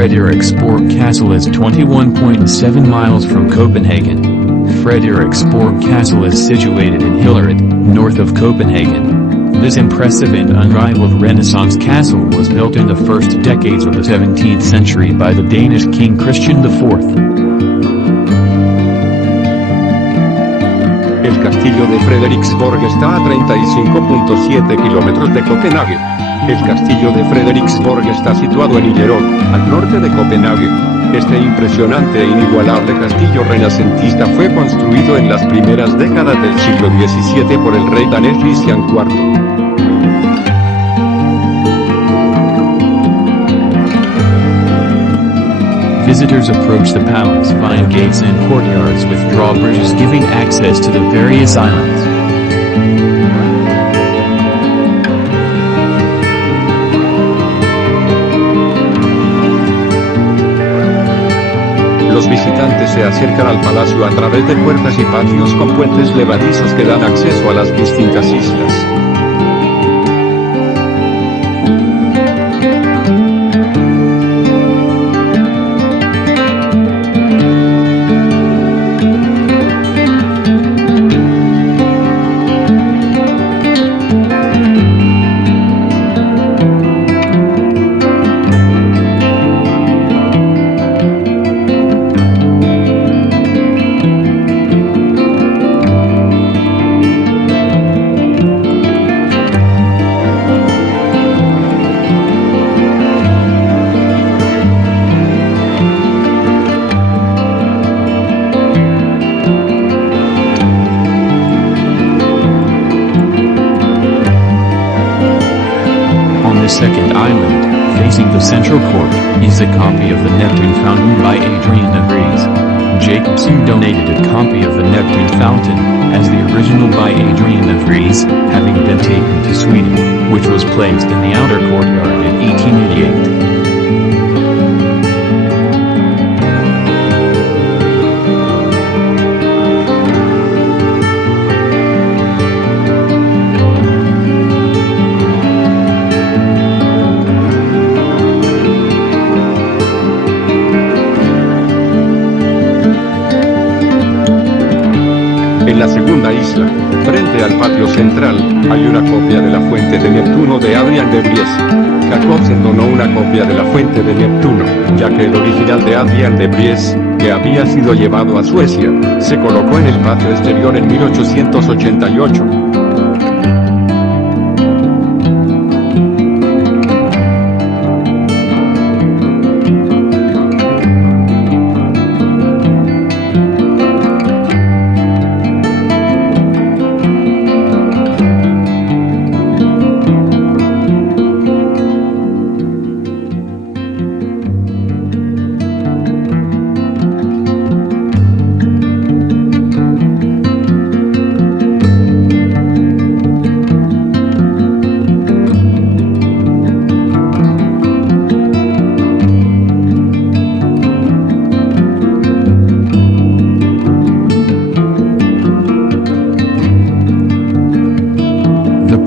Frederiksborg Castle is 21.7 miles from Copenhagen. Frederiksborg Castle is situated in Hillerød, north of Copenhagen. This impressive and unrivaled Renaissance castle was built in the first decades of the 17th century by the Danish king Christian IV. El castillo de Frederiksborg está a 35.7 kilómetros de Copenhague. El castillo de Frederiksborg está situado en Hillerød, al norte de Copenhague. Este impresionante e inigualable castillo renacentista fue construido en las primeras décadas del siglo XVII por el rey danés Christian IV. Visitors approach the palace via gates and courtyards with drawbridges giving access to the various islands. Los visitantes se acercan al palacio a través de puertas y patios con puentes levadizos que dan acceso a las distintas islas. Second island, facing the central court, is a copy of the Neptune Fountain by Adrian of Vries. Jacobson donated a copy of the Neptune Fountain, as the original by Adrian of Vries, having been taken to Sweden, which was placed in the outer courtyard in 1888. En la segunda isla, frente al patio central, hay una copia de la fuente de Neptuno de Adrian de Vries. Jacobsen donó una copia de la fuente de Neptuno, ya que el original de Adrian de Vries, que había sido llevado a Suecia, se colocó en el patio exterior en 1888.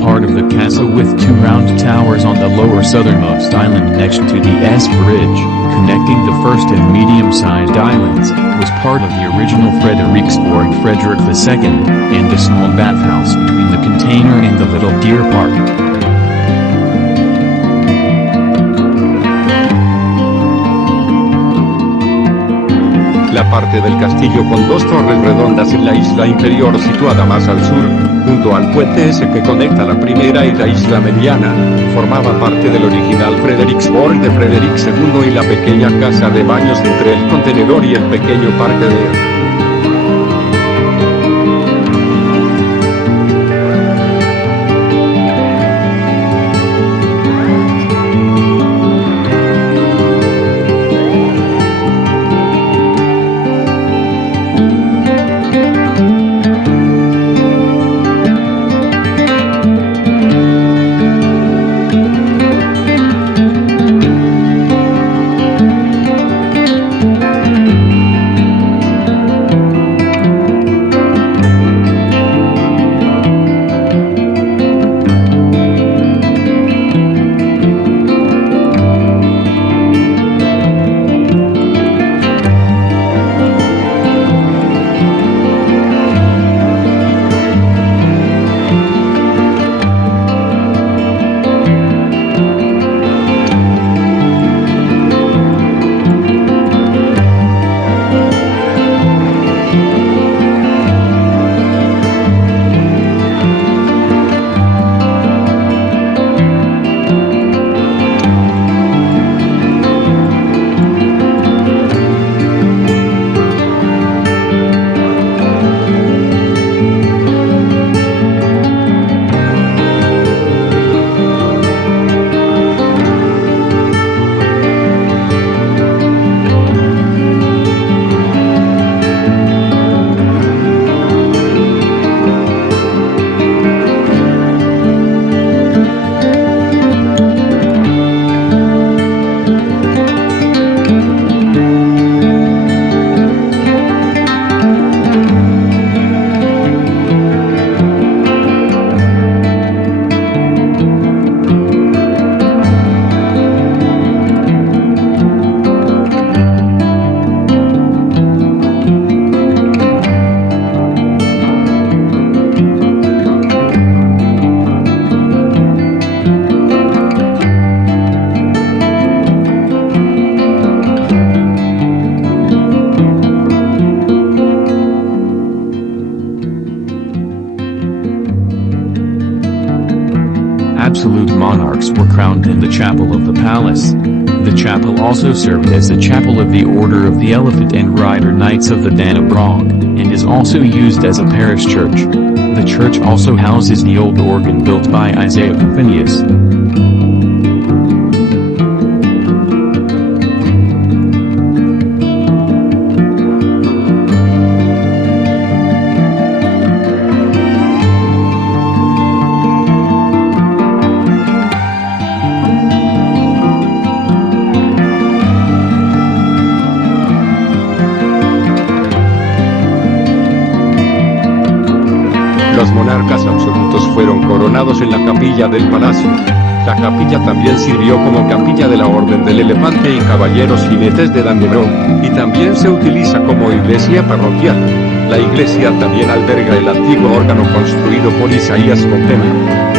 Part of the castle with two round towers on the lower southernmost island next to the S Bridge, connecting the first and medium-sized islands, was part of the original Frederiksborg Frederick II, and a small bathhouse between the container and the Little Deer Park. La parte del castillo con dos torres redondas en la isla inferior situada más al sur, junto al puente S que conecta la primera y la isla mediana, formaba parte del original Frederiksborg de Frederick II y la pequeña casa de baños entre el contenedor y el pequeño parque de absolute monarchs were crowned in the chapel of the palace. The chapel also served as the chapel of the Order of the Elephant and Rider Knights of the Dannebrog, and is also used as a parish church. The church also houses the old organ built by Isaiah Pomponius. Los monarcas absolutos fueron coronados en la capilla del palacio. La capilla también sirvió como capilla de la Orden del Elefante y Caballeros Jinetes de Dannebrog, y también se utiliza como iglesia parroquial. La iglesia también alberga el antiguo órgano construido por Isaías Contena.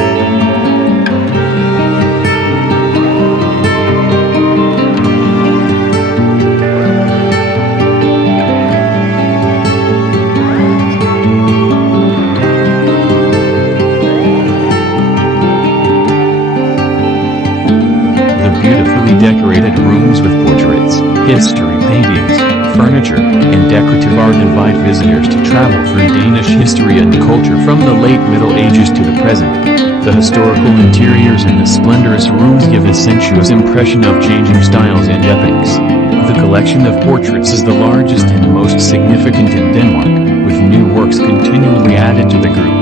Beautifully decorated rooms with portraits, history paintings, furniture, and decorative art invite visitors to travel through Danish history and culture from the late Middle Ages to the present. The historical interiors in the splendorous rooms give a sensuous impression of changing styles and epochs. The collection of portraits is the largest and most significant in Denmark, with new works continually added to the group.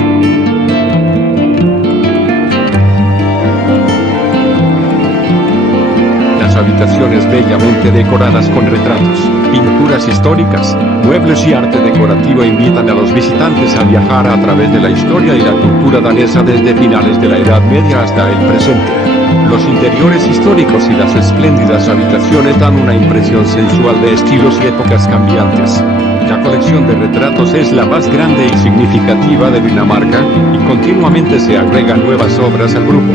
Habitaciones bellamente decoradas con retratos, pinturas históricas, muebles y arte decorativo invitan a los visitantes a viajar a través de la historia y la cultura danesa desde finales de la Edad Media hasta el presente. Los interiores históricos y las espléndidas habitaciones dan una impresión sensual de estilos y épocas cambiantes. La colección de retratos es la más grande y significativa de Dinamarca, y continuamente se agregan nuevas obras al grupo.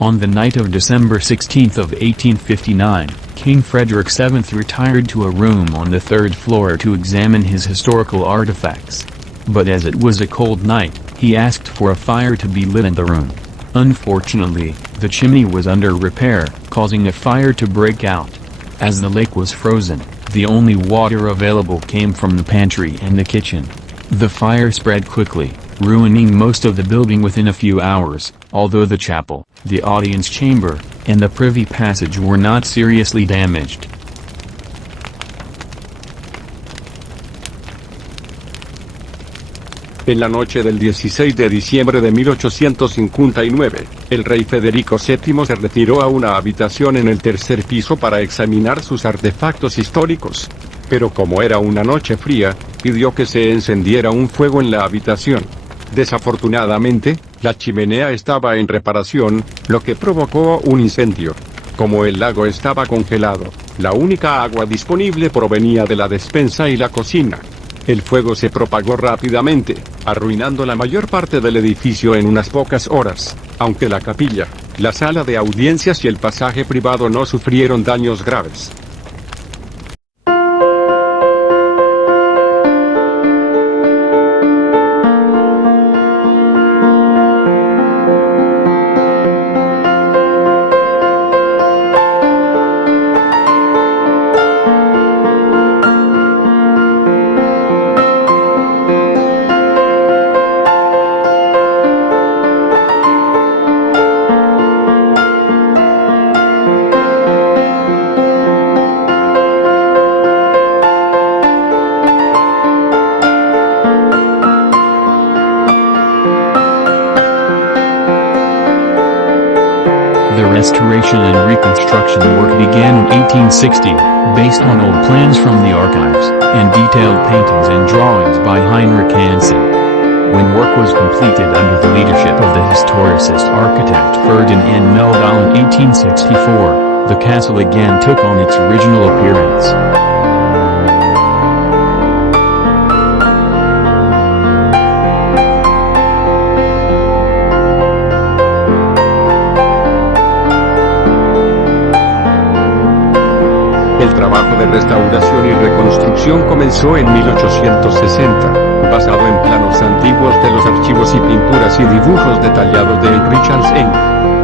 On the night of December 16 of 1859, King Frederick VII retired to a room on the third floor to examine his historical artifacts. But as it was a cold night, he asked for a fire to be lit in the room. Unfortunately, the chimney was under repair, causing a fire to break out. As the lake was frozen, the only water available came from the pantry and the kitchen. The fire spread quickly, ruining most of the building within a few hours, although the chapel, the audience chamber, and the privy passage were not seriously damaged. En la noche del 16 de diciembre de 1859, el rey Federico VII se retiró a una habitación en el tercer piso para examinar sus artefactos históricos. Pero como era una noche fría, pidió que se encendiera un fuego en la habitación. Desafortunadamente, la chimenea estaba en reparación, lo que provocó un incendio. Como el lago estaba congelado, la única agua disponible provenía de la despensa y la cocina. El fuego se propagó rápidamente, arruinando la mayor parte del edificio en unas pocas horas, aunque la capilla, la sala de audiencias y el pasaje privado no sufrieron daños graves. The restoration and reconstruction work began in 1860, based on old plans from the archives, and detailed paintings and drawings by Heinrich Hansen. When work was completed under the leadership of the historicist architect Ferdinand Meldahl in 1864, the castle again took on its original appearance. El trabajo de restauración y reconstrucción comenzó en 1860, basado en planos antiguos de los archivos y pinturas y dibujos detallados de Richardson.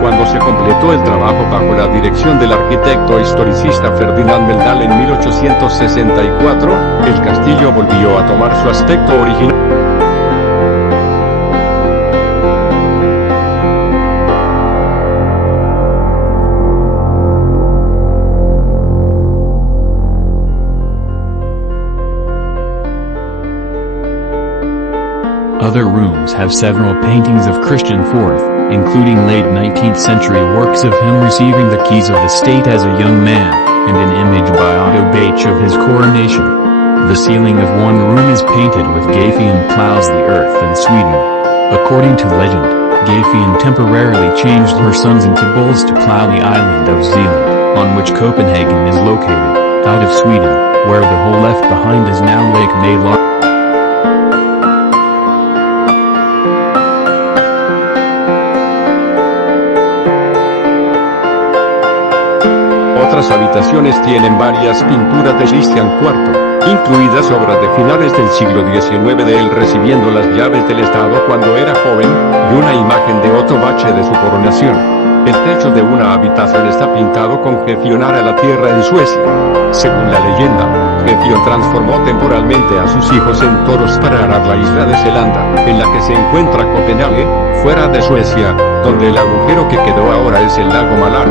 Cuando se completó el trabajo bajo la dirección del arquitecto historicista Ferdinand Meldahl en 1864, el castillo volvió a tomar su aspecto original. Other rooms have several paintings of Christian IV, including late 19th century works of him receiving the keys of the state as a young man, and an image by Otto Bache of his coronation. The ceiling of one room is painted with Gaffian plows the earth in Sweden. According to legend, Gaffian temporarily changed her sons into bulls to plow the island of Zealand, on which Copenhagen is located, out of Sweden, where the hole left behind is now Lake Mälar. Otras habitaciones tienen varias pinturas de Christian IV, incluidas obras de finales del siglo XIX de él recibiendo las llaves del Estado cuando era joven, y una imagen de Otto Bache de su coronación. El techo de una habitación está pintado con Gefionar a la tierra en Suecia. Según la leyenda, Gefion transformó temporalmente a sus hijos en toros para arar la isla de Zelanda, en la que se encuentra Copenhague, fuera de Suecia, donde el agujero que quedó ahora es el lago Malar.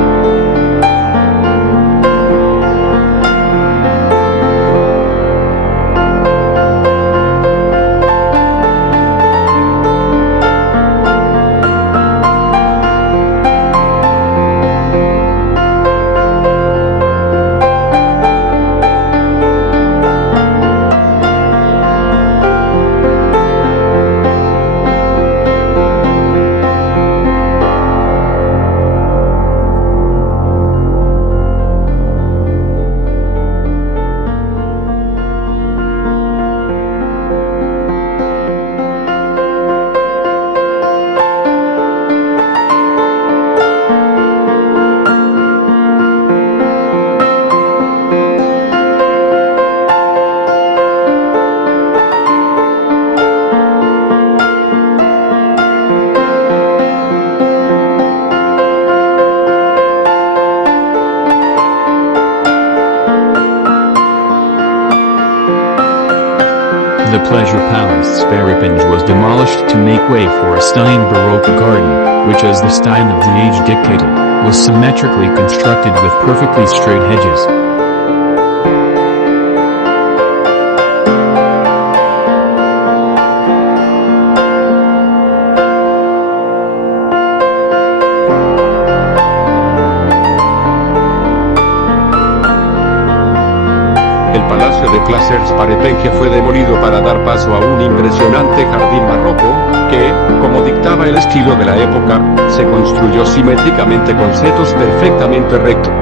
The Pleasure Palace Sveripinge was demolished to make way for a stunning Baroque garden, which as the style of the age dictated, was symmetrically constructed with perfectly straight hedges. El Palacio de Placers Sveripinge fue demolido para dar paso a un impresionante jardín barroco, que, como dictaba el estilo de la época, se construyó simétricamente con setos perfectamente rectos.